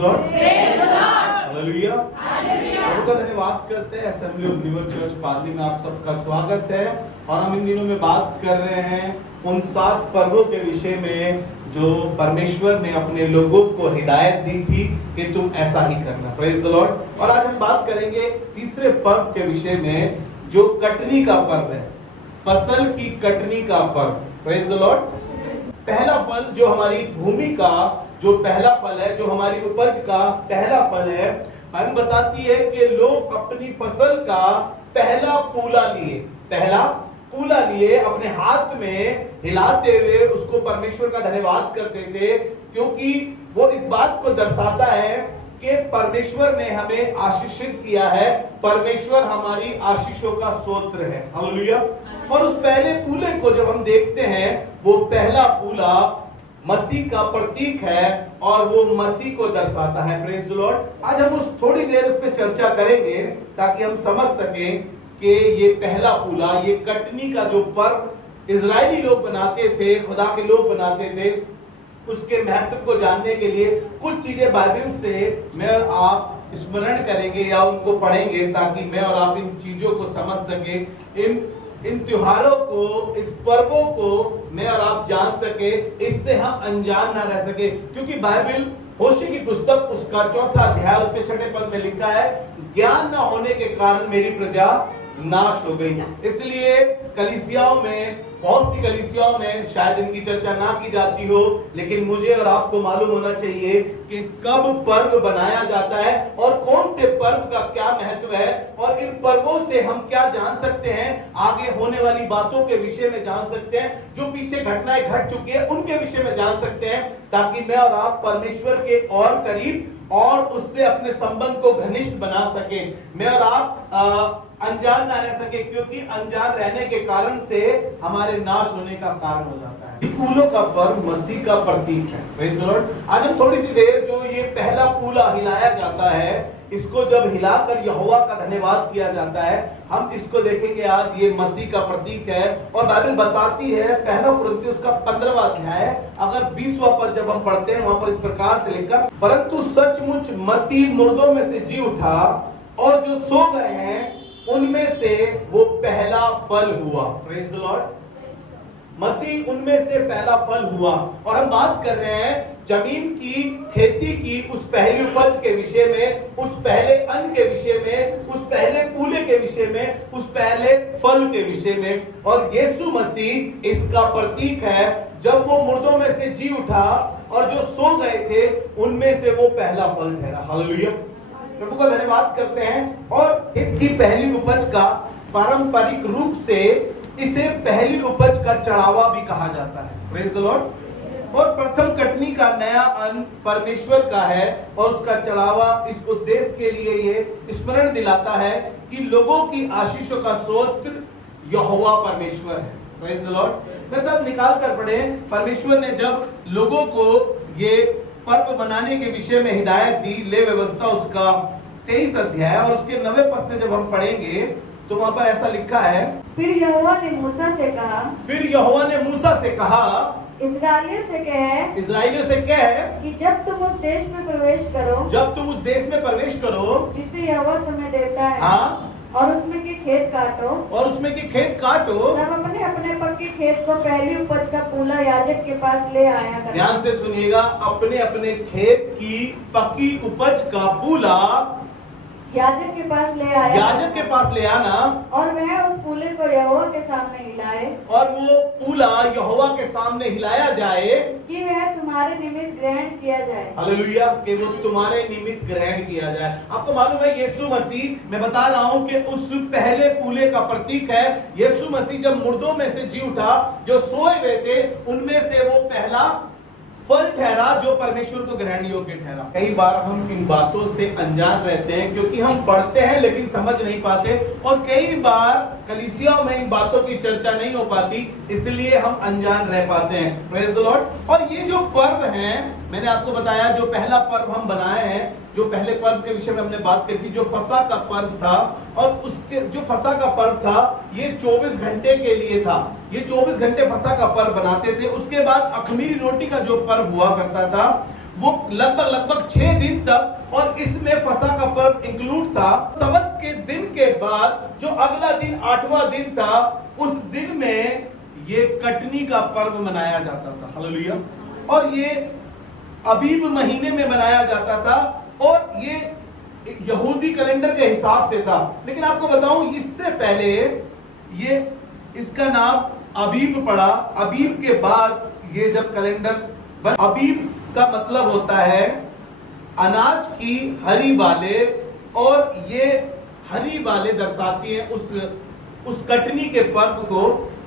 Lord, hallelujah. प्रभु का धन्यवाद करते हैं। असेंबली ऑफ बिलीवर चर्च पाली में आप सबका स्वागत है और हम इन दिनों में बात कर रहे हैं उन 7 पर्वों के विषय में जो परमेश्वर ने अपने लोगों को हिदायत दी थी कि तुम ऐसा ही करना। Praise the Lord. और आज हम बात करेंगे तीसरे पर्व के विषय में जो कटनी का पर्व है, फसल की कटनी का पर्व। Praise the Lord. पहला फल जो हमारी भूमि का जो पहला फल है, जो हमारी उपज का पहला फल है, हम बताती है कि लोग अपनी फसल का पहला पूला लिए अपने हाथ में हिलाते हुए उसको परमेश्वर का धन्यवाद करते थे, क्योंकि वो इस बात को दर्शाता है कि परमेश्वर ने हमें आशीषित किया है, परमेश्वर हमारी आशीषों का स्रोत है। हालेलुया। और उस पहले पूले को जब हम देखते हैं, वो पहला पूला मसीह का प्रतीक है और वो मसीह को दर्शाता है। Praise the Lord. आज हम थोड़ी देर उस पर चर्चा करेंगे ताकि हम समझ सकें कि ये पहला पूला, ये कटनी का जो पर्व इजरायली लोग बनाते थे, खुदा के लोग बनाते थे, उसके महत्व को जानने के लिए कुछ चीजें बाइबल से मैं और आप स्मरण करेंगे या उनको पढ़ेंगे ताकि मैं और आप इन चीजों को समझ सके, इन त्योहारों को, इस पर्वों को मैं और आप जान सके, इससे हम अनजान ना रह सके। क्योंकि बाइबल होशे की पुस्तक उसका 4था अध्याय उसके 6ठे पद में लिखा है, ज्ञान न होने के कारण मेरी प्रजा नाश हो गई। इसलिए कलीसियाओं में, बहुत सी कलीसियाओं में शायद इनकी चर्चा ना की जाती हो, लेकिन मुझे और आपको मालूम होना चाहिए कि कब पर्व बनाया जाता है और कौन से पर्व का क्या महत्व है, और इन पर्वों से हम क्या जान सकते हैं, आगे होने वाली बातों के विषय में जान सकते हैं, जो पीछे घटनाएं घट चुकी है उनके विषय में जान सकते हैं, ताकि मैं और आप परमेश्वर के और करीब और उससे अपने संबंध को घनिष्ठ बना सके, मैं और आप अनजान ना रह सके, क्योंकि अनजान रहने के कारण से हमारे नाश होने का कारण हो जाता है। पूलों का पर्व मसीह का प्रतीक है। Praise the Lord. आज हम थोड़ी सी देर जो ये पहला पूला हिलाया जाता है, इसको जब हिलाकर यहोवा का धन्यवाद किया जाता है, हम इसको देखेंगे आज ये मसीह का प्रतीक है। और बाइबल बताती है, पहला कुरिन्थियों उसका 15वां अध्याय अगर 20वां पद जब हम पढ़ते हैं, वहां पर इस प्रकार से लिखा, परंतु सचमुच मसीह मुर्दों में से जी उठा और जो सो गए हैं उनमें से वो पहला फल हुआ। Praise the Lord. मसीह उनमें से पहला फल हुआ। और हम बात कर रहे हैं जमीन की, खेती की उस पहली उपज के विषय में, उस पहले अन्न के विषय में, उस पहले पूले के विषय में, उस पहले फल के विषय में। और यीशु मसीह इसका प्रतीक है। जब वो मुर्दों में से जी उठा और जो सो गए थे उनमें से वो पहला फल ठहरा। हालेलुया। प्रभु का धन्यवाद करते हैं। और इसकी पहली उपज का पारंपरिक रूप से इसे पहली उपज का चढ़ावा भी कहा जाता है। Praise the Lord. और प्रथम कटनी का नया अन्न परमेश्वर का है और उसका चढ़ावा इस उद्देश्य के लिए ये स्मरण दिलाता है कि लोगों की आशीषों का स्रोत यहोवा परमेश्वर है। Praise the Lord. मेरे साथ निकाल कर पढ़े, परमेश्वर ने जब लोगों को ये पर्व बनाने के विषय में हिदायत दी, ले व्यवस्था उसका 23 अध्याय और उसके 9वें पद से जब हम पढ़ेंगे तो वहां पर ऐसा लिखा है, फिर यहोवा ने मूसा से कहा, इस्राएलियों से कह कि जब तुम उस देश में प्रवेश करो जिसे यहोवा तुम्हें देता है, हाँ, और उसमें के खेत काटो, तब अपने अपने पक्के खेत को पहली उपज का पूला याजक के पास ले आया करना। ध्यान से सुनिएगा, अपने अपने खेत की पक्की उपज का पूला याजक के पास ले आना, और वह उस पूले को यहोवा के सामने हिलाए, और वो पूला यहोवा के सामने हिलाया जाए कि वह तुम्हारे निमित्त ग्रहण किया जाए। हालेलुया। कि वो तुम्हारे निमित्त ग्रहण किया जाए। आपको मालूम है यीशु मसीह, मैं बता रहा हूं कि उस पहले पूले का प्रतीक है। यीशु मसीह जब मुर्दों में से जी उठा, जो सोए हुए थे उनमें से वो पहला फल ठहरा जो परमेश्वर को ग्रहण योग्य ठहरा। कई बार हम इन बातों से अनजान रहते हैं, क्योंकि हम पढ़ते हैं लेकिन समझ नहीं पाते, और कई बार कलीसियाओं में इन बातों की चर्चा नहीं हो पाती, इसलिए हम अनजान रह पाते हैं। Praise the Lord. और ये जो पर्व हैं, मैंने आपको बताया जो पहला पर्व हम बनाए हैं, जो पहले पर्व के विषय में हमने बात की थी, जो फसह का पर्व था, और उसके जो फसह का पर्व था ये 24 घंटे के लिए था। ये 24 घंटे फसह का पर्व बनाते थे। उसके बाद अखमीरी रोटी का जो पर्व हुआ करता था, वो लगभग 6 दिन तक, और इसमें फसह का पर्व इंक्लूड था। सबत के दिन के बाद जो अगला दिन 8वां दिन था, उस दिन में ये कटनी का पर्व मनाया जाता था। हालेलुया। और ये अबीब महीने में मनाया जाता था, और ये यहूदी कैलेंडर के हिसाब से था। लेकिन आपको बताऊं, इससे पहले ये इसका नाम अबीब पड़ा। अबीब के बाद ये जब कैलेंडर अबीब का मतलब होता है अनाज की हरी बाले, और ये हरी बाले दर्शाती है उस कटनी के पर्व को।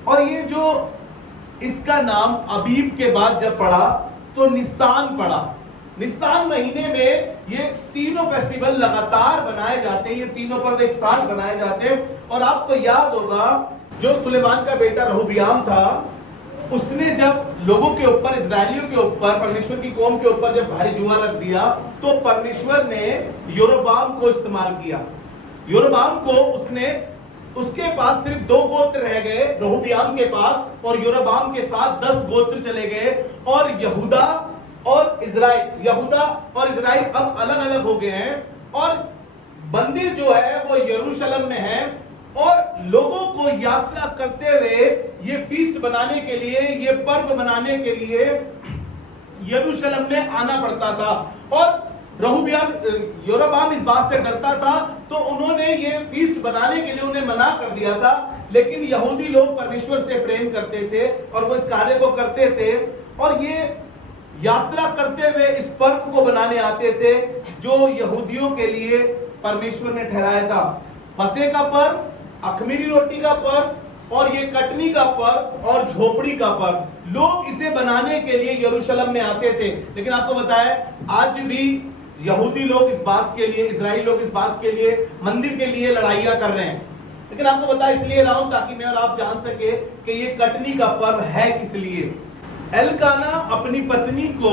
और ये जो इसका नाम अबीब के बाद जब पड़ा तो निसान पड़ा। निसान महीने में ये तीनों फेस्टिवल लगातार बनाए जाते हैं, ये तीनों पर्व एक साथ बनाए जाते हैं। और आपको याद होगा, जो सुलेमान का बेटा रहोबियाम था, उसने जब लोगों के ऊपर, इजरायलियों के ऊपर, परमेश्वर की कौम के ऊपर जब भारी जुआ रख दिया, तो परमेश्वर ने योरोबाम को इस्तेमाल किया। योरोबाम को उसके पास सिर्फ 2 गोत्र रह गए, रहोबियाम के पास, और योरोबाम के साथ 10 गोत्र चले गए। और यहूदा और इजराइल अब अलग अलग हो गए हैं, और मंदिर जो है वो यरूशलेम में है। और लोगों को यात्रा करते हुए ये फीस्ट बनाने के लिए, ये पर्व मनाने के लिए यरूशलेम में आना पड़ता था। और योरोबाम इस बात से डरता था, तो उन्होंने ये फीस्ट बनाने के लिए उन्हें मना कर दिया था। लेकिन यहूदी लोग परमेश्वर से प्रेम करते थे और वो इस कार्य को करते थे, और ये यात्रा करते हुए इस पर्व को बनाने आते थे जो यहूदियों के लिए परमेश्वर ने ठहराया था। फसह का पर्व, अखमीरी रोटी का पर्व, और ये कटनी का पर्व और झोपड़ी का पर्व, लोग इसे बनाने के लिए यरूशलेम में आते थे। लेकिन आपको बताया, आज भी यहूदी लोग इस बात के लिए, इजराइल लोग इस बात के लिए, मंदिर के लिए लड़ाइयां कर रहे हैं। लेकिन आपको बताया इसलिए रहा हूं ताकि मैं और आप जान सके कि ये कटनी का पर्व है किस लिए। एलकाना अपनी पत्नी को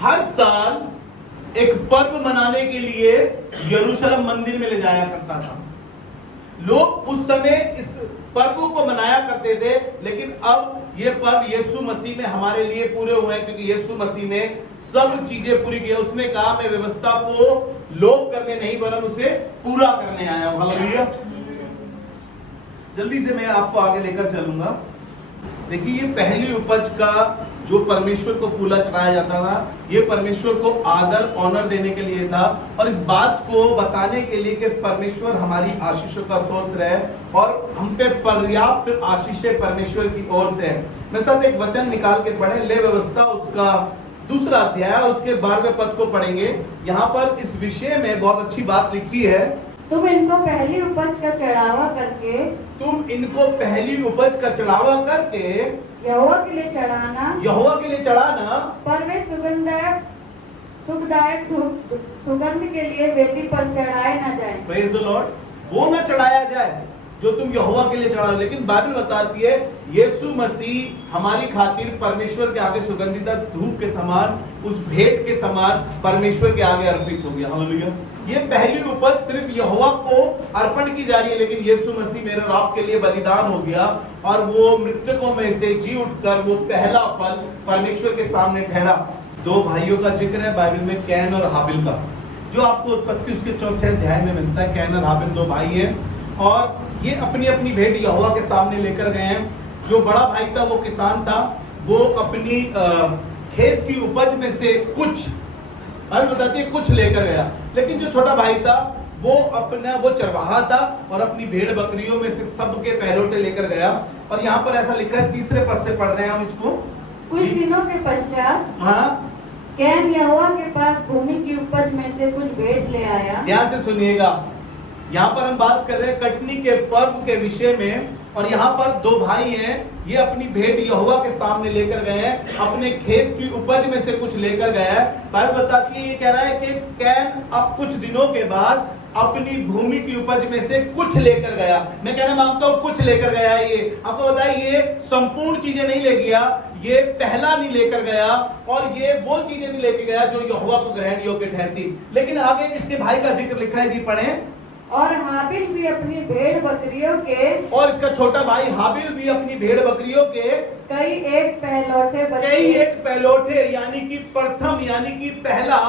हर साल एक पर्व मनाने के लिए यरूशलेम मंदिर में ले जाया करता था। लोग उस समय इस पर्व को मनाया करते थे, लेकिन अब ये पर्व यीशु मसीह में हमारे लिए पूरे हुए हैं, क्योंकि यीशु मसीह ने सब चीजें पूरी की। उसने कहा, मैं व्यवस्था को लोप करने नहीं वरन उसे पूरा करने आया हूं। हालेलुया। जल्दी से मैं आपको आगे लेकर चलूंगा। देखिए, ये पहली उपज का जो परमेश्वर को फूला चढ़ाया जाता था, ये परमेश्वर को आदर, ऑनर देने के लिए था, और इस बात को बताने के लिए कि परमेश्वर हमारी आशीषों का स्रोत है और हम पे पर्याप्त आशीषें परमेश्वर की ओर से है। मेरे साथ एक वचन निकाल के पढ़े, ले व्यवस्था उसका 2 अध्याय और उसके 12वें पद को पढ़ेंगे। यहाँ पर इस विषय में बहुत अच्छी बात लिखी है, तुम इनको पहली उपज का चढ़ावा करके यहोवा के लिए चढ़ाना, पर वे सुखदायक सुगंध के लिए वेदी पर चढ़ाए न जाए। Praise the Lord. वो न चढ़ाया जाए जो तुम यहोवा के लिए चढ़ाओ। लेकिन बाइबल बताती है यीशु मसीह हमारी खातिर परमेश्वर के आगे सुगंधित धूप के समान, उस भेंट के समान परमेश्वर के आगे अर्पित हो गया। हालेलुया। ये पहली उपज सिर्फ यहोवा को अर्पण की जा रही है, लेकिन यीशु मसीह मेरे और आपके लिए बलिदान हो गया, और वो मृतकों में से जी उठकर वो पहला फल परमेश्वर के सामने ठहरा। 2 भाइयों का जिक्र है बाइबल में, कैन और हाबिल का, जो आपको उत्पत्ति उसके 4थे अध्याय में मिलता है। कैन और हाबिल 2 भाई हैं, और ये अपनी अपनी भेंट यहोवा के सामने लेकर गए हैं। जो बड़ा भाई था वो किसान था, वो अपनी खेत की उपज में से कुछ, बाइबल बताती है कुछ लेकर गया। लेकिन जो छोटा भाई था वो चरवाहा था और अपनी भेड़ बकरियों में से सबके पहलोटे लेकर गया। और यहाँ पर ऐसा लिखा है, 3रे पद से पढ़ रहे हैं हम इसको। कुछ दिनों के पश्चात हाँ, कैन यहोवा के पास भूमि की उपज में से कुछ भेंट ले आया। ध्यान से सुनिएगा, यहाँ पर हम बात कर रहे हैं कटनी के पर्व के विषय में, और यहाँ पर 2 भाई हैं, ये अपनी भेंट यहोवा के सामने लेकर गए हैं, अपने खेत की उपज में से कुछ लेकर गया है। बाइबल बताती है, ये कह रहा है कि कैन अब कुछ दिनों के बाद अपनी भूमि की उपज में से कुछ लेकर गया। मैं कहना मांगता हूं कुछ लेकर गया है। ये आपको बताइए, ये संपूर्ण चीजें नहीं ले गया, ये पहला नहीं लेकर गया, और ये वो चीजें नहीं लेकर गया जो यहोवा को ग्रहण योग्य ठहरती। लेकिन आगे इसके भाई का जिक्र लिखा है, जी पढ़ें। और हाबिल भी अपनी भेड़ बकरियों के, और इसका छोटा भाई हाबिल भी अपनी भेड़ बकरियों के कई एक पहलौठे कई एक पहलौठे यानी कि प्रथम यानी कि पहला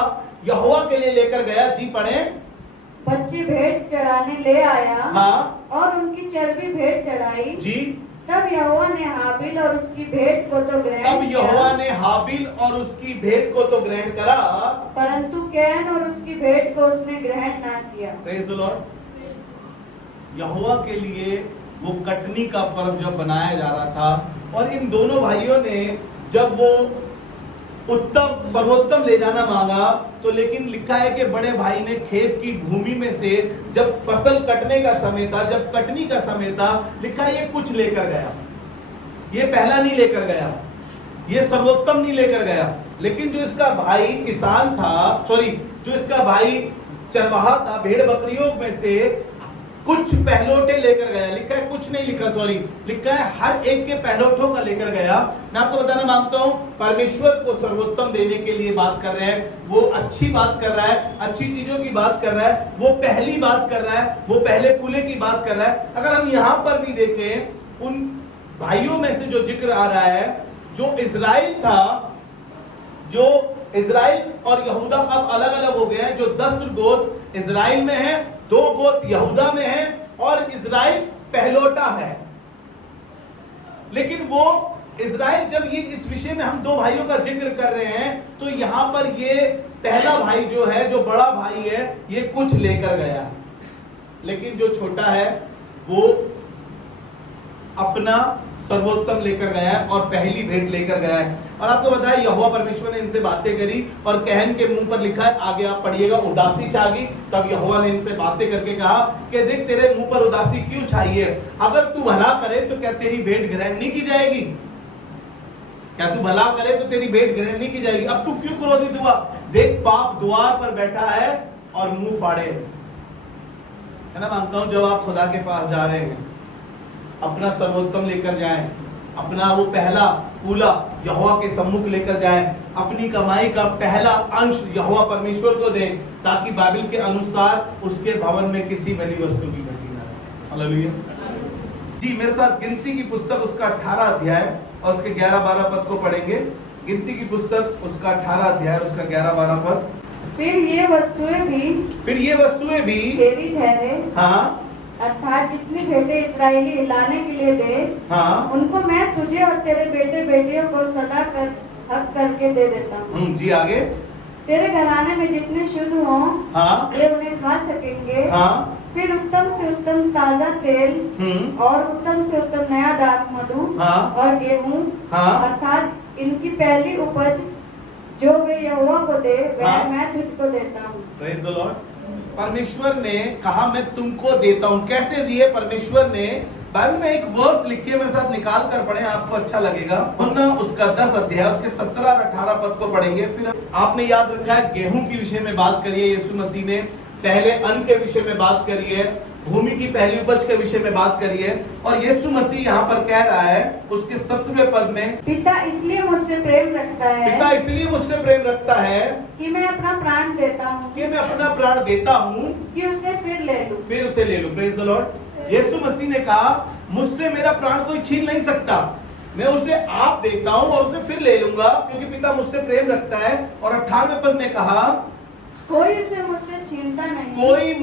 यहोवा के लिए लेकर गया। जी पढ़े। बच्चे भेंट चढ़ाने ले आया, हाँ, और उनकी चर्बी भेंट चढ़ाई। जी। तब यहोवा ने हाबिल और उसकी भेंट को तो ग्रहण तब किया, यहोवा ने हाबिल और उसकी भेंट को तो ग्रहण करा, परंतु कैन और उसकी भेंट को उसने ग्रहण ना किया। Praise the Lord. यहोवा के लिए वो कटनी का पर्व जब बनाया जा रहा था, और इन दोनों भाइयों ने जब वो उत्तम सर्वोत्तम ले जाना मांगा, तो लेकिन लिखा है कि बड़े भाई ने खेत की भूमि में से जब फसल कटने का समय था, जब कटनी का समय था, लिखा है ये कुछ लेकर गया। ये पहला नहीं लेकर गया, ये सर्वोत्तम नहीं लेकर गया, लेकिन जो इसका भाई किसान था, जो इसका भाई चरवाहा था, भेड़ बकरियों में से कुछ पहलौठे लेकर गया। लिखा है कुछ नहीं लिखा, लिखा है हर एक के पहलौठों का लेकर गया। मैं आपको बताना मांगता हूं, परमेश्वर को सर्वोत्तम देने के लिए बात कर रहे हैं। वो अच्छी बात कर रहा है, अच्छी चीजों की बात कर रहा है, वो पहली बात कर रहा है, वो पहले पूले की बात कर रहा है। अगर हम यहां पर भी देखें, उन भाइयों में से जो जिक्र आ रहा है, जो इजराइल था, जो इजराइल और यहूदा अब अलग अलग हो गए हैं। जो 10 गोत इजराइल में है, 2 गोत यहूदा में है, और इजराइल पहलौठा है। लेकिन वो इजराइल, जब ये इस विषय में हम 2 भाइयों का जिक्र कर रहे हैं, तो यहां पर ये पहला भाई जो है, जो बड़ा भाई है, ये कुछ लेकर गया है, लेकिन जो छोटा है वो अपना सर्वोत्तम लेकर गया है और पहली भेंट लेकर गया है। और आपको बताया यहोवा परमेश्वर ने इनसे बातें करी, और कहन के मुंह पर लिखा है, आगे आप पढ़िएगा, उदासी छा गई। तब यहोवा ने इनसे बातें करके कहा कि देख, तेरे मुंह पर उदासी क्यों छाई है? अगर तू भला करे तो क्या तेरी भेंट ग्रहण नहीं की जाएगी? क्या तू भला करे तो तेरी भेंट ग्रहण नहीं की जाएगी? अब तू क्यों क्रोधित हुआ? देख, पाप द्वार पर बैठा है और मुंह फाड़े है ना। मानता हूं जब आप खुदा के पास जा रहे हैं, अपना सर्वोत्तम लेकर जाएं, अपना वो पहला पूला यहोवा के सम्मुख लेकर जाएं, अपनी कमाई का पहला अंश यहोवा परमेश्वर को दें, ताकि बाइबल के अनुसार उसके भवन में किसी बली वस्तु की घटी ना रहे। हालेलुया। जी, मेरे साथ गिनती की पुस्तक उसका 18 अध्याय और उसके 11-12 पद को पढ़ेंगे। गिनती की पुस्तक उसका 18 अध्याय उसका 11-12 पद। फिर ये वस्तुएं भी तेरी ठहरे, हाँ, अर्थात जितनी भेंटें इस्राएली हिलाने के लिए दे, हाँ, उनको मैं तुझे और तेरे बेटे बेटियों को सदा कर हक करके दे देता हूँ। जी, आगे। तेरे घराने में जितने शुद्ध हों, हाँ, वे उन्हें खा सकेंगे। हाँ, फिर उत्तम से उत्तम ताजा तेल और उत्तम से उत्तम नया दाख मधु, हाँ, और गेहूं, हाँ, अर्थात इनकी पहली उपज जो वे यहोवा को दे, वह हाँ, मैं तुझको देता हूँ। Praise the Lord. परमेश्वर ने कहा मैं तुमको देता हूं। कैसे दिए परमेश्वर ने? बाइबल में एक वर्स लिखे, मेरे साथ निकाल कर पढ़े, आपको अच्छा लगेगा। उसका 10 अध्याय उसके 17 और 18 पद को पढ़ेंगे। फिर आपने याद रखा है, गेहूं के विषय में बात करी है यीशु मसीह ने, पहले अन्न के विषय में बात करी है, भूमि की पहली उपज के विषय में बात करी है, और यीशु मसीह यहाँ पर कह रहा है उसके 17वें पद में, पिता इसलिए मुझसे प्रेम रखता है, पिता इसलिए मुझसे प्रेम रखता है कि मैं अपना प्राण देता हूँ, कि मैं अपना प्राण देता हूँ कि उसे फिर ले लूं। फिर उसे ले लूं। Praise the Lord. Yeshu Masih ने कहा मुझसे मेरा प्राण कोई छीन नहीं सकता, मैं उसे आप देता हूँ और उसे फिर ले लूंगा, क्योंकि पिता मुझसे प्रेम रखता है। और 18वें पद में कहा कोई उसे मुझसे छीनता नहीं, कोई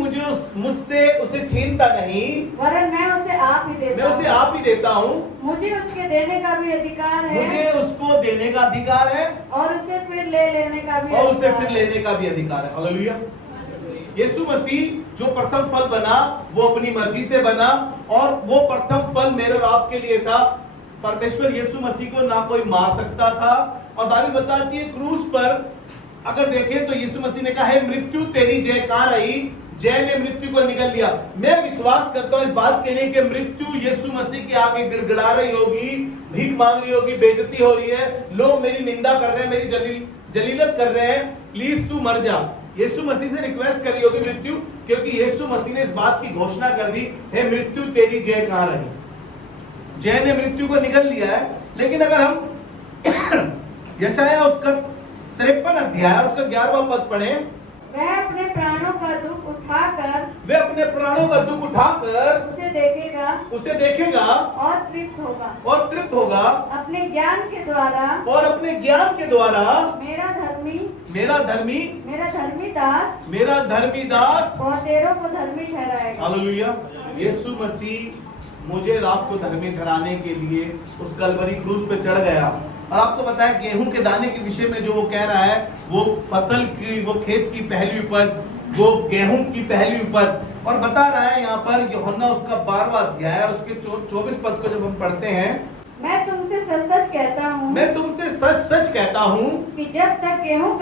मुझसे उसे छीनता नहीं, वरन मैं उसे आप ही देता मैं उसे आप ही देता हूँ। मुझे उसके देने का भी अधिकार है, मुझे उसको देने का अधिकार है, और उसे फिर ले लेने का भी और उसे अधिकार फिर है। लेने का भी अधिकार है। हालेलुया। यीशु मसीह जो प्रथम फल बना, वो अपनी मर्जी से बना, और वो प्रथम फल मेरे और आपके लिए था। परमेश्वर यीशु मसीह को ना कोई मार सकता था, और बाइबल बताती है क्रूस पर अगर देखें तो यीशु मसीह ने कहा है मृत्यु तेरी जय कहां रही, जय ने मृत्यु को निगल लिया। मैं विश्वास करता हूं इस बात के लिए कि मृत्यु यीशु मसीह के आगे गिड़गिड़ा रही होगी, भीख मांग रही होगी, बेइज्जती हो रही है, लोग मेरी निंदा कर रहे हैं, मेरी जलीलत कर रहे हैं, प्लीज तू मर जा। यीशु मसीह से रिक्वेस्ट कर रही होगी मृत्यु, क्योंकि यीशु मसीह ने इस बात की घोषणा कर दी, हे मृत्यु तेरी जय कहां रही, जय ने मृत्यु को निगल लिया है। लेकिन अगर हम यशायाह उसका 53 अध्याय उसका 11वां पद पढ़े, वह अपने प्राणों का दुख उठाकर वे अपने प्राणों का दुख उठाकर उसे देखेगा और तृप्त होगा। अपने ज्ञान के द्वारा मेरा धर्मी दास बहुतेरों को धर्मी ठहराएगा। हालेलुया। यीशु मसीह मुझे और आपको धर्मी ठहराने के लिए उस कलवरी क्रूस पे चढ़ गया। और आपको पता है गेहूं के दाने के विषय में जो वो कह रहा है, वो फसल की, वो खेत की पहली उपज, वो गेहूं की पहली उपज, और बता रहा है यहाँ पर यूहन्ना उसका 12वां अध्याय और उसके 24 पद को जब हम पढ़ते हैं, मैं तुमसे सच सच कहता हूँ कि जब तक गेहूं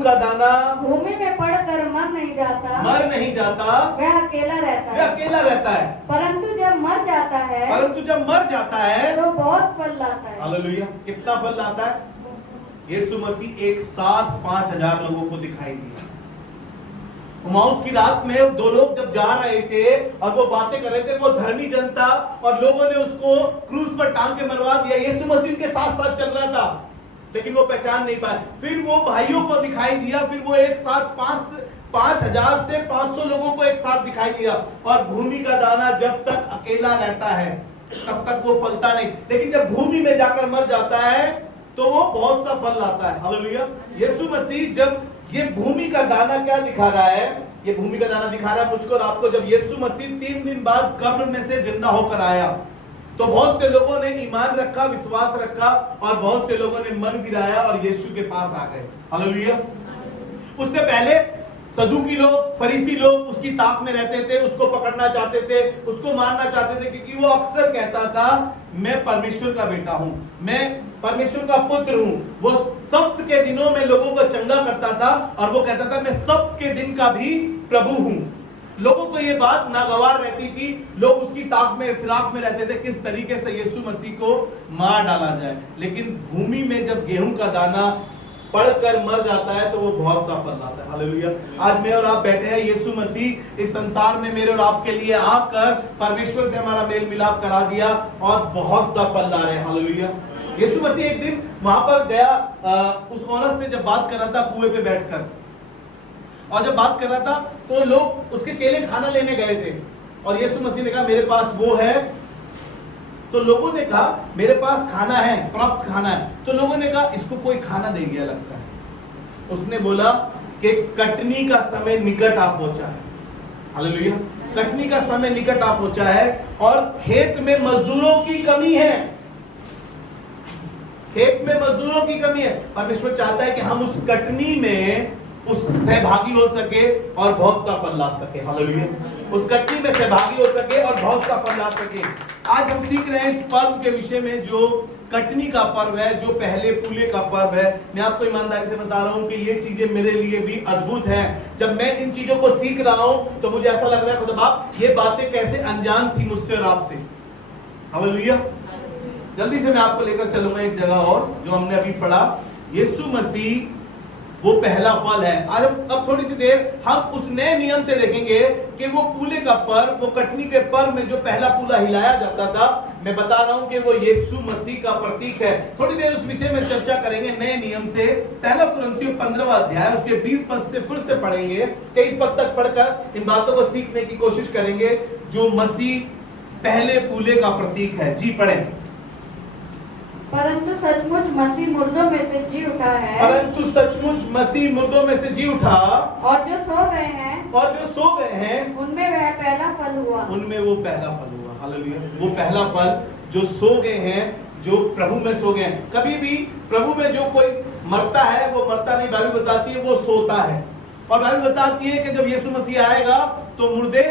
का दाना भूमि में पड़कर मर नहीं जाता वह अकेला रहता है, परंतु जब मर जाता है तो बहुत फल लाता है। हालेलुया। कितना फल लाता है? यीशु मसीह एक साथ 5000 लोगों को दिखाई दिया। उमाउस की रात में दो लोग जब जा रहे थे और वो बातें कर रहे थे, वो धर्मी जनता, और लोगों ने उसको क्रूस पर टांग के मरवा दिया। यीशु मसीह के साथ साथ चल रहा था, लेकिन वो पहचान नहीं पाए। फिर वो भाइयों को दिखाई दिया, फिर वो एक साथ 5000 से 500 लोगों को एक साथ दिखाई दिया। और भूमि का दाना जब तक अकेला रहता है तब तक वो फलता नहीं, लेकिन जब भूमि में जाकर मर जाता है तो वो बहुत सा फल लाता है। हालेलुया। यीशु मसीह जब ये भूमि का दाना क्या दिखा रहा है? ये भूमि का दाना दिखा रहा है मुझको और आपको, जब यीशु मसीह 3 दिन बाद कब्र में से जिंदा होकर आया तो बहुत से लोगों ने ईमान रखा, विश्वास रखा, और बहुत से लोगों ने मन फिराया और यीशु के पास आ गए। हालेलुया। उससे पहले सदूकी लोग, फरीसी लोग उसकी ताक में रहते थे, उसको पकड़ना चाहते थे, उसको मारना चाहते थे, क्योंकि वो अक्सर कहता था मैं परमेश्वर का बेटा हूं, मैं परमेश्वर का पुत्र हूं। वो सप्त के दिनों में लोगों को चंगा करता था और वो कहता था मैं सप्त के दिन का भी प्रभु हूं। लोगों को ये बात नागवार रहती थी, लोग उसकी ताक में, फिराक में रहते थे किस तरीके से यीशु मसीह को मार डाला जाए। लेकिन भूमि में जब गेहूं का दाना पड़कर मर जाता है तो वो बहुत सा फल लाता है। हालेलुया। आज मैं और आप बैठे हैं, यीशु मसीह इस संसार में मेरे और आपके लिए आकर परमेश्वर से हमारा मेल मिलाप करा दिया और बहुत सा फल ला रहे हैं। हालेलुया। यीशु मसीह एक दिन वहां पर गया, उस औरत से जब बात कर रहा था कुएं पे बैठकर, और जब बात कर रहा था तो लोग, उसके चेले खाना लेने गए थे और यीशु मसीह ने कहा मेरे पास वो है। तो लोगों ने कहा मेरे पास खाना है, प्राप्त खाना है। तो लोगों ने कहा इसको कोई खाना दे गया लगता है। उसने बोला कि कटनी का समय निकट आ पहुंचा है। हालेलुया। कटनी का समय निकट आ पहुंचा है और खेत में मजदूरों की कमी है। खेत में मजदूरों की कमी है। परमेश्वर चाहता है कि हम उस कटनी में उस सहभागी हो सके और बहुत सा फल ला सके। हालेलुया। उस कटनी में सहभागी हो सके और बहुत सा फल ला सके। आज हम सीख रहे हैं इस पर्व के विषय में, जो कटनी का पर्व है, जो पहले पूले का पर्व है। मैं आपको ईमानदारी से बता रहा हूं कि ये चीजें मेरे लिए भी अद्भुत हैं। जब मैं इन चीजों को सीख रहा हूं तो मुझे ऐसा लग रहा है खुदा बाप ये बातें कैसे अनजान थी मुझसे और आपसे। हालेलुया। जल्दी से मैं आपको लेकर चलूंगा एक जगह और जो हमने अभी पढ़ा। यीशु मसीह वो पहला फल है। आज अब थोड़ी सी देर हम उस नए नियम से देखेंगे कि वो पूले का पर्व, वो कटनी के पर्व में जो पहला पूला हिलाया जाता था, मैं बता रहा हूं कि वो यीशु मसीह का प्रतीक है। थोड़ी देर उस विषय में चर्चा करेंगे नए नियम से। पहला कुरिन्थियों 15वां अध्याय उसके 20 पद से फिर से पढ़ेंगे, 23 पद तक पढ़कर इन बातों को सीखने की कोशिश करेंगे जो मसीह पहले पूले का प्रतीक है। जी पढ़ें। परंतु सचमुच मसीह मुर्दों में से जी उठा है। परंतु सचमुच मसीह मुर्दों में से जी उठा और जो सो गए हैं उनमें वह पहला फल हुआ। उनमें वो पहला फल हुआ। हालेलुया। वो पहला फल जो सो गए हैं, जो प्रभु में सो गए हैं। कभी भी प्रभु में जो कोई मरता है वो मरता नहीं, बाइबल बताती है वो सोता है। और बाइबल बताती है कि जब यीशु मसीह आएगा तो मुर्दे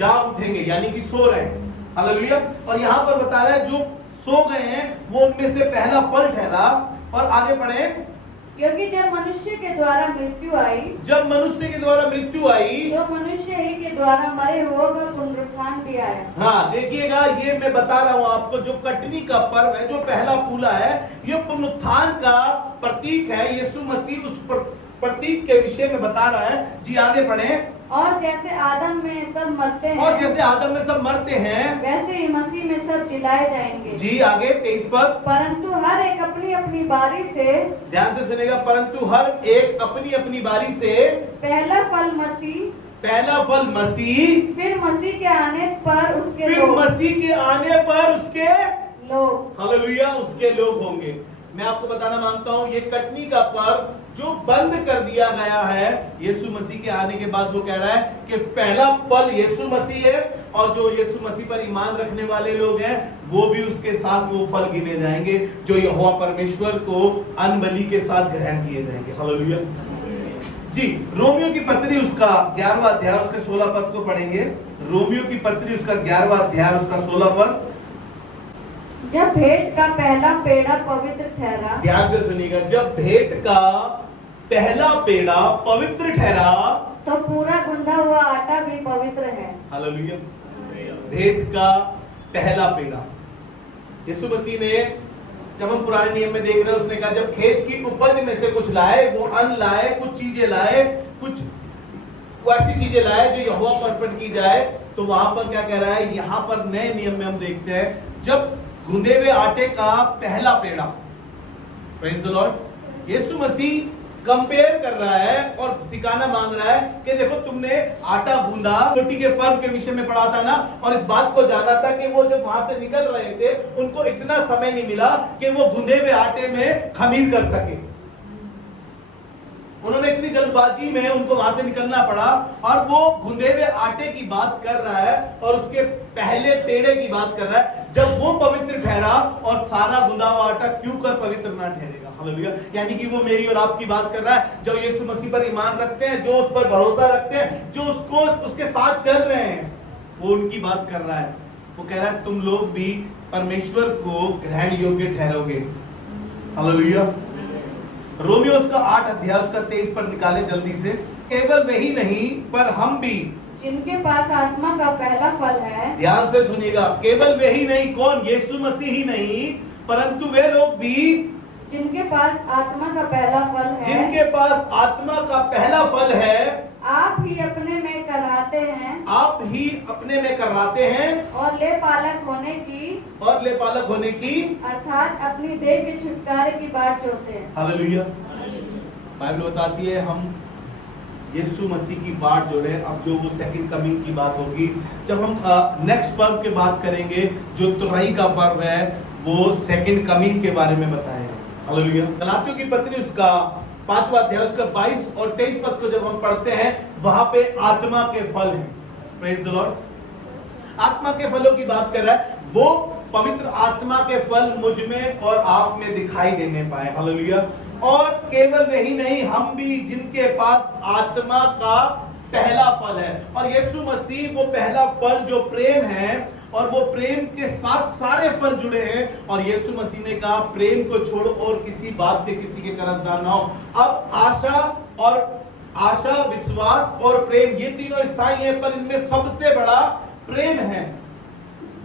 जा उठेंगे, यानी कि सो रहे हैं। हालेलुया। और यहाँ पर बता रहा है जो सो गए हैं वो उनमें से पहला फल ठहरा। और आगे पढ़े। क्योंकि जब मनुष्य के द्वारा मृत्यु आई तो मनुष्य ही के द्वारा मरे हुओं का पुनरुत्थान भी आया। हाँ, देखिएगा ये मैं बता रहा हूँ आपको, जो कटनी का पर्व है, जो पहला पूला है, ये पुनरुत्थान का प्रतीक है। यीशु मसीह उस प्रतीक के विषय में बता रहा है। जी आगे पढ़े। और जैसे आदम में सब मरते हैं वैसे ही मसीह में सब जिलाए जाएंगे। जी आगे 23 पद। परंतु हर एक अपनी अपनी बारी से, ध्यान से सुनेगा, परंतु हर एक अपनी अपनी बारी से पहला फल मसीह, फिर मसीह के आने पर उसके फिर लोग, मसीह के आने पर उसके लोग, हालेलुया, उसके लोग होंगे। मैं आपको बताना मांगता हूं, ये कटनी का पर्व जो बंद कर दिया गया है यीशु मसीह के आने के बाद, वो कह रहा है कि पहला फल यीशु मसीह है, और जो यीशु मसीह पर ईमान रखने वाले लोग हैं वो भी उसके साथ वो फल गिने जाएंगे जो यहोवा परमेश्वर को अनबलि के साथ ग्रहण किए जाएंगे। हालेलुया जी। रोमियो की पत्री उसका 11वां अध्याय उसके 16 पद को पढ़ेंगे। रोमियो की पत्री उसका 11वां अध्याय उसका 16 पद। जब भेंट का पहला पेड़ा पवित्र ठहरा, ध्यान से सुनिएगा, जब भेंट का पहला पेड़ा पवित्र ठहरा तो पूरा गुंदा हुआ आटा भी पवित्र है। हालेलुया। भेंट का पहला पेड़ा यीशु मसीह ने, जब हम पुराने नियम में देख रहे हैं, उसने कहा जब खेत की उपज में से कुछ लाए, वो अन्न लाए, कुछ चीजें लाए, कुछ ऐसी चीजें लाए जो यहोवा पर अर्पण की जाए, तो वहां पर क्या कह रहा है, यहां पर नए नियम में हम देखते हैं जब गूंदे हुए आटे का पहला पेड़ा, praise the Lord, Yeshu Masih compare कर रहा है और सिखाना मांग रहा है कि देखो तुमने आटा गूंदा, रोटी के पर्व के विषय में पढ़ा था ना, और इस बात को जाना था कि वो जब वहां से निकल रहे थे उनको इतना समय नहीं मिला कि वो गूंदे हुए आटे में खमीर कर सके। उन्होंने इतनी जल्दबाजी में उनको वहां से निकलना पड़ा, और वो गूंदे हुए आटे की बात कर रहा है और उसके पहले पेड़े की बात कर रहा है, जब वो पवित्र ठहरा और सारा गुंदा हुआ आटा क्यों कर पवित्र ना ठहरेगा। हालेलुया। यानी कि वो मेरी और आपकी बात कर रहा है जो यीशु मसीह पर ईमान रखते हैं, जो उस पर भरोसा रखते हैं, जो उसको उसके साथ चल रहे हैं, वो उनकी बात कर रहा है। वो कह रहा है तुम लोग भी परमेश्वर को ग्रहण योग्य ठहरोगे। हालेलुया। रोमियो उसका 8 अध्याय उसका 23 पर निकाले जल्दी से। केवल वही नहीं पर हम भी, जिनके पास आत्मा का पहला फल है, ध्यान से सुनिएगा, केवल वही नहीं, कौन, यीशु मसीह ही नहीं, परंतु वे लोग भी जिनके पास आत्मा का पहला फल है, जिनके पास आत्मा का पहला फल है, आप ही अपने में कराते हैं, आप ही अपने में कराते हैं, और ले पालक होने की, अर्थात अपनी देह के छुटकारे की बाट जोते हैं। हालेलुया। बाइबल बताती है हम यीशु मसीह की बाट जोड़े। अब जो वो सेकंड कमिंग की बात होगी, जब हम नेक्स्ट पर्व की बात करेंगे, जो तुरई का पर्व है, वो सेकंड कमिंग के बारे में बताएगा। हालेलुया। गलातियों की पत्री उसका 5वां अध्याय उसका 22 और 23 पद को जब हम पढ़ते हैं, वहां पे आत्मा के फल हैं। Praise the Lord. आत्मा के फलों की बात कर रहा है, वो पवित्र आत्मा के फल मुझ में और आप में दिखाई देने पाए। हालेलुया। और केवल वही नहीं, हम भी जिनके पास आत्मा का पहला फल है, और यीशु मसीह वो पहला फल जो प्रेम है, और वो प्रेम के साथ सारे फल जुड़े हैं, और यीशु मसीह ने कहा प्रेम को छोड़ और किसी बात के किसी के कर्जदार ना हो। अब आशा, विश्वास और प्रेम, ये तीनों स्थायी हैं, पर इनमें सबसे बड़ा प्रेम है।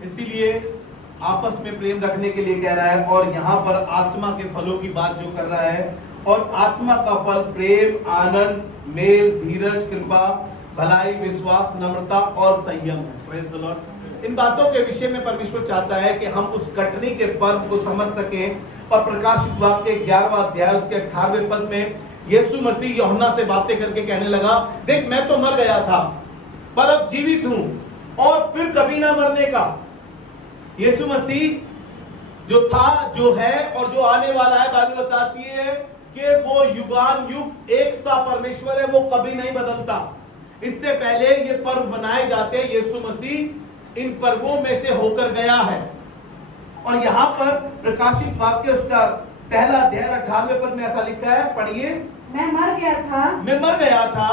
इसीलिए आपस में प्रेम रखने के लिए कह रहा है, और यहां पर आत्मा के फलों की बात जो कर रहा है, और आत्मा का फल प्रेम, आनंद, मेल, धीरज, कृपा, भलाई, विश्वास, नम्रता और संयम है। Praise the Lord. इन बातों के विषय में परमेश्वर चाहता है कि हम उस कटनी के पर्व को समझ सकें, और प्रकाशित वाक्य 11वां अध्याय उसके 18वें पद में यीशु मसीह यूहन्ना से बातें करके कहने लगा, देख मैं तो मर गया था पर अब जीवित हूं और फिर कभी ना मरने का। यीशु मसीह जो था, जो है और जो आने वाला है, बाइबल बताती है कि वो युगान युग एक सा परमेश्वर है, वो कभी नहीं बदलता। इससे पहले ये पर्व बनाए जाते हैं, यीशु मसीह इन पर्वों में से होकर गया है। और यहां पर प्रकाशित वाक्य उसका पहला अध्याय 18वें पद में ऐसा लिखा है, पढ़िए। मैं मर गया था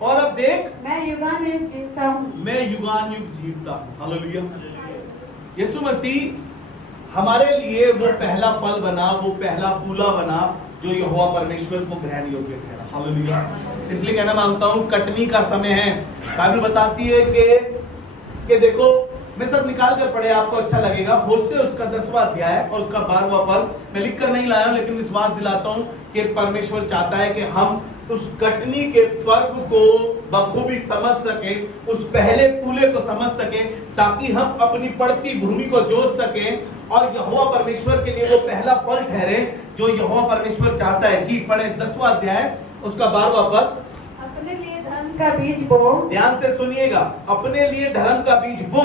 और अब देख मैं युगानुयुग जीवता हूं। हालेलुया। यीशु मसीह हमारे लिए वो पहला फल बना, वो पहला फूला बना जो यहोवा परमेश्वर को ग्रहण योग्य ठहरा। हालेलुया। इसलिए कहना मांगता हूं, कटनी का समय है। बाइबल बताती है कि देखो, मैं सब निकाल कर पढ़े, आपको अच्छा लगेगा। होशे उसका 10वां अध्याय और उसका 12वां पद मैं लिख कर नहीं लाया हूं, लेकिन विश्वास दिलाता हूं कि परमेश्वर चाहता है कि हम उस कटनी के पर्व को बखूबी समझ सकें, उस पहले फूले को समझ सकें, ताकि हम अपनी पड़ती भूमि को जोत सकें और यहोवा परमेश्वर के लिए वो पहला फल ठहरे जो यहोवा परमेश्वर चाहता है। जी पढ़े 10वां अध्याय उसका 12वां पद। अपने लिए धर्म का बीज बो, ध्यान से सुनिएगा, अपने लिए धर्म का बीज बो,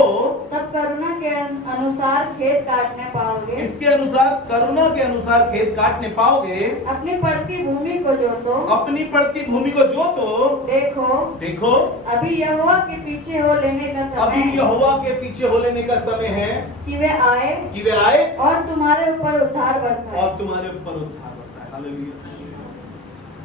तब करुणा के अनुसार खेत काटने पाओगे। इसके अनुसार, करुणा के अनुसार खेत काटने पाओगे। अपनी पड़ती भूमि को जोतो, अपनी पड़ती भूमि को जोतो। देखो देखो अभी यहोवा के पीछे हो लेने का समय अभी है, यहोवा के पीछे हो लेने का समय है कि वे आए कि वे आए और तुम्हारे ऊपर उद्धार बरसाए। और तुम्हारे ऊपर उद्धार बरसाए। हालेलुया।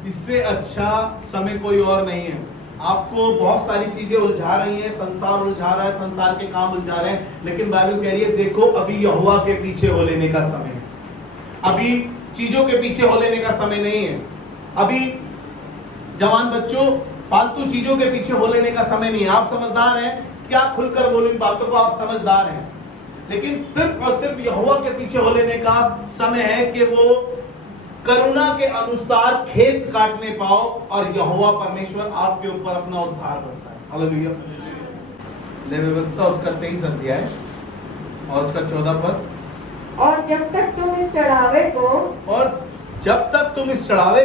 इससे अच्छा समय कोई और नहीं है। आपको बहुत सारी चीजें उलझा रही हैं, संसार उलझा रहा है, संसार के काम उलझा रहे हैं, लेकिन बाइबल कह रही है देखो अभी यहोवा के पीछे हो लेने का समय है। अभी चीजों के पीछे हो लेने का समय नहीं है। अभी जवान बच्चों फालतू चीजों के पीछे हो लेने का समय नहीं है। आप समझदार हैं, क्या खुलकर बोलो इन बातों को, आप समझदार हैं, लेकिन सिर्फ और सिर्फ यहोवा के पीछे हो लेने का समय है कि वो करुणा के अनुसार खेत काटने पाओ और यहोवा परमेश्वर आपके ऊपर अपना उद्धार बरसाए। हालेलुया। ले व्यवस्था उसका 23 अध्याय और उसका 14 पद। और जब तक तुम इस चढ़ावे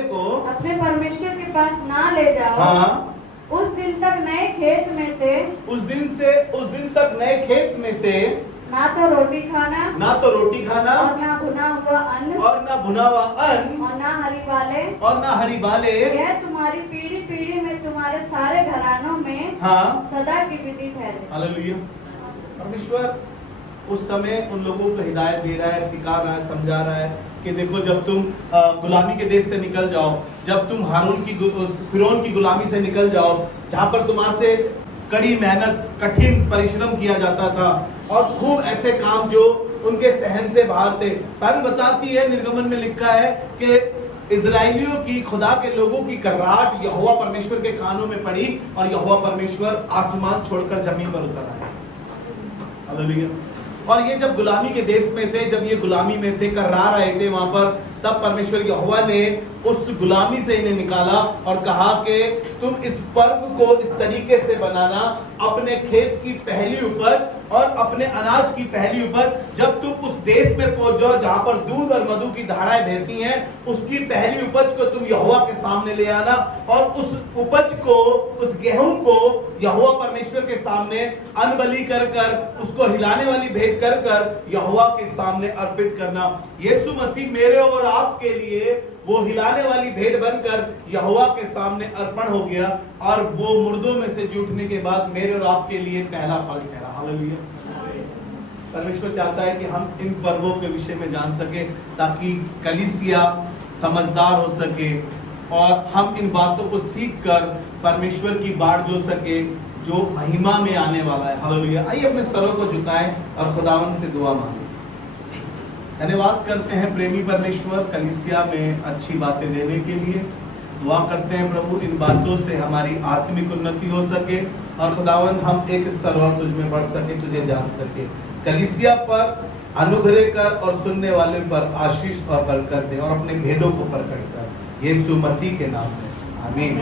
को अपने परमेश्वर के पास ना ले जाओ, हाँ, उस दिन तक नए खेत में से उस दिन तक नए खेत में से ना तो रोटी खाना और ना भुना हुआ अन्न और ना भुना हुआ अन्न और ना हरी बाले, यह तुम्हारी पीढ़ी पीढ़ी में तुम्हारे सारे घरानों में हाँ सदा की विधि ठहरे। हालेलुया। परमेश्वर उस समय उन लोगों को हिदायत दे रहा है, सिखा रहा है, समझा रहा है कि देखो जब तुम गुलामी के देश से निकल जाओ, जब तुम फिरौन की गुलामी से निकल जाओ, जहां पर तुम्हारे से कड़ी मेहनत, कठिन परिश्रम किया जाता था और खूब ऐसे काम जो उनके सहन से बाहर थे। बाइबल बताती है, निर्गमन में लिखा है कि इजराइलियों की, खुदा के लोगों की कर्राहट यहोवा परमेश्वर के कानों में पड़ी और यहोवा परमेश्वर आसमान छोड़कर जमीन पर उतर आए। हालेलुया। और ये जब गुलामी के देश में थे, जब ये गुलामी में थे, कर्रा रहे थे वहां पर, तब परमेश्वर यहोवा ने उस गुलामी से इन्हें निकाला और कहा कि तुम इस पर्व को इस तरीके से बनाना, अपने खेत की पहली उपज और अपने अनाज की पहली उपज, जब तुम उस देश में पहुंच जाओ जहां पर दूध और मधु की धाराएं बहती हैं, उसकी पहली उपज को तुम यहोवा के सामने ले आना और उस उपज को, उस गेहूं को यहोवा परमेश्वर के सामने अन्न बलि कर कर, उसको हिलाने वाली भेंट कर कर यहोवा के सामने अर्पित करना। यीशु मसीह मेरे और आपके लिए वो हिलाने वाली भेंट बनकर यहोवा के सामने अर्पण हो गया और वो मुर्दों में से जी उठने के बाद मेरे और आपके लिए पहला फल ठहरा। हालेलुया। परमेश्वर चाहता है कि हम इन पर्वों के विषय में जान सके ताकि कलीसिया समझदार हो सके और हम इन बातों को सीख कर परमेश्वर की बाट जो सके जो महिमा में आने वाला है। हालेलुया। आइए अपने सरों को झुकाएं और खुदावंद से दुआ मांगें। धन्यवाद करते हैं प्रेमी परमेश्वर कलीसिया में अच्छी बातें देने के लिए। दुआ करते हैं प्रभु इन बातों से हमारी आत्मिक उन्नति हो सके और खुदावंद हम एक स्तर और तुझ में बढ़ सके, तुझे जान सके। कलीसिया पर अनुग्रह कर और सुनने वाले पर आशीष और बरकत दे और अपने भेदों को प्रकट कर, यीशु मसीह के नाम में आमीन।